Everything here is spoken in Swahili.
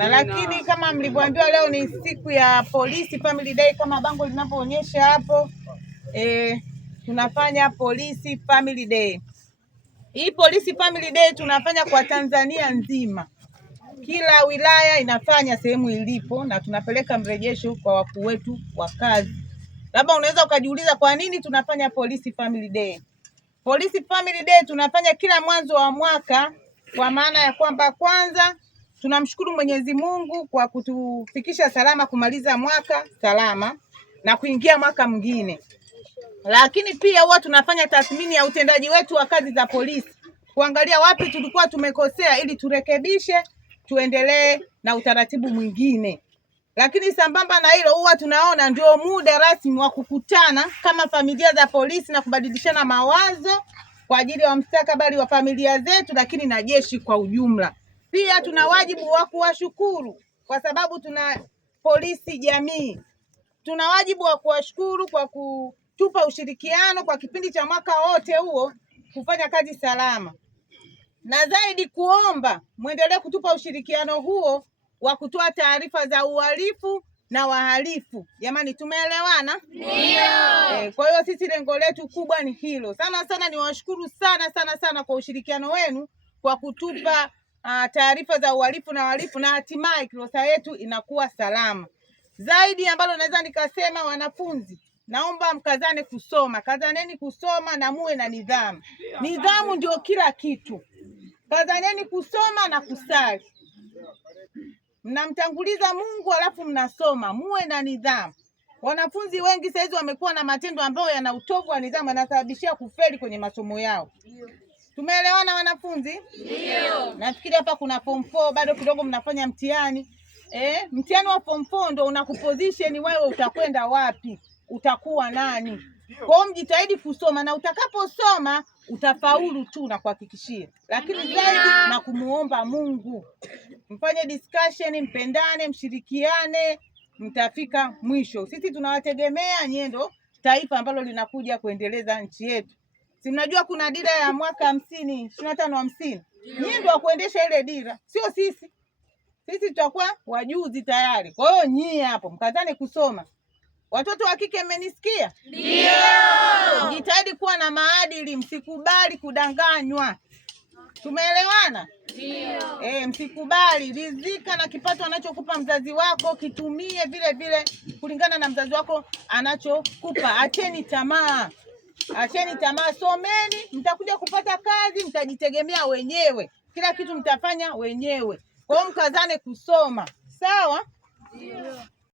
Na lakini kama mlivyoambiwa leo ni siku ya Police Family Day kama bango linavyoonyesha hapo, tunafanya Police Family Day. Hii Police Family Day tunafanya kwa Tanzania nzima. Kila wilaya inafanya sehemu ilipo na tunapeleka mrejesho kwa wakuu wetu wa kazi. Labda unaweza ukajiuliza kwa nini tunafanya Police Family Day? Police Family Day tunafanya kila mwanzo wa mwaka kwa maana ya kwamba kwanza tunamshukuru Mwenyezi Mungu kwa kutufikisha salama kumaliza mwaka salama na kuingia mwaka mwingine. Lakini pia huwa tunafanya tathmini ya utendaji wetu wa kazi za polisi, kuangalia wapi tulikuwa tumekosea ili turekebishe, tuendelee na utaratibu mwingine. Lakini sambamba na hilo huwa tunaona ndio muda rasmi wa kukutana kama familia za polisi na kubadilishana mawazo kwa ajili ya mustakabali wa familia zetu, lakini na jeshi kwa ujumla. Pia tuna wajibu wa kuwashukuru kwa sababu tuna polisi jamii. Tuna wajibu wa kuwashukuru kwa kutupa ushirikiano kwa kipindi cha mwaka wote huo kufanya kazi salama. Na zaidi kuomba muendelee kutupa ushirikiano huo wa kutoa taarifa za uhalifu na wahalifu. Jamani, tumeelewana? Ndio. Kwa hiyo sisi lengo letu kubwa ni hilo. Sana niwashukuru sana kwa ushirikiano wenu kwa kutupa taarifa za uhalifu na wahalifu, na hatimaye Kilosa yetu inakuwa salama. Zaidi ambalo naweza nikasema, wanafunzi, naomba mkazane kusoma. Kazaneni kusoma na muwe na nidhamu. Nidhamu ndio kila kitu. Kazaneni kusoma na kusali. Mnamtanguliza Mungu alafu mnasoma, muwe na nidhamu. Wanafunzi wengi saizi wamekuwa na matendo ambayo yana utovu wa nidhamu, yanasababishia kufeli kwenye masomo yao. Tumeelewana wanafunzi? Ndio. Nafikiri hapa kuna form 4 bado kidogo mnafanya mtihani. Mtihani wa form 4 ndio unakuposition wewe utakwenda wapi, utakuwa nani. Kwa hiyo mjitahidi kusoma na utakaposoma utafaulu tu na kuhakikishia. Lakini zaidi na kumuomba Mungu. Mfanye discussion, mpendane, mshirikiane, mtafika mwisho. Sisi tunawategemea nyendo taifa ambalo linakuja kuendeleza nchi yetu. Si mnajua kuna dira ya mwaka 25-50. Nyinyi ndio kuendesha ile dira, sio sisi. Sisi tutakuwa wajuzi tayari. Kwa hiyo nyinyi hapo mkazane kusoma. Watoto wa kike mmenisikia? Ndio. Jitahidi kuwa na maadili, msikubali kudanganywa. Tumeelewana? Ndio. Msikubali, rizika na kipato anachokupa mzazi wako, kitumie vile vile kulingana na mzazi wako anachokupa. Acheni tamaa. Acheni tamaa, someni, mtakuja kupata kazi, mtajitegemea wenyewe. Kila kitu mtafanya wenyewe. Kwa hiyo mkazane kusoma. Sawa? Ndio.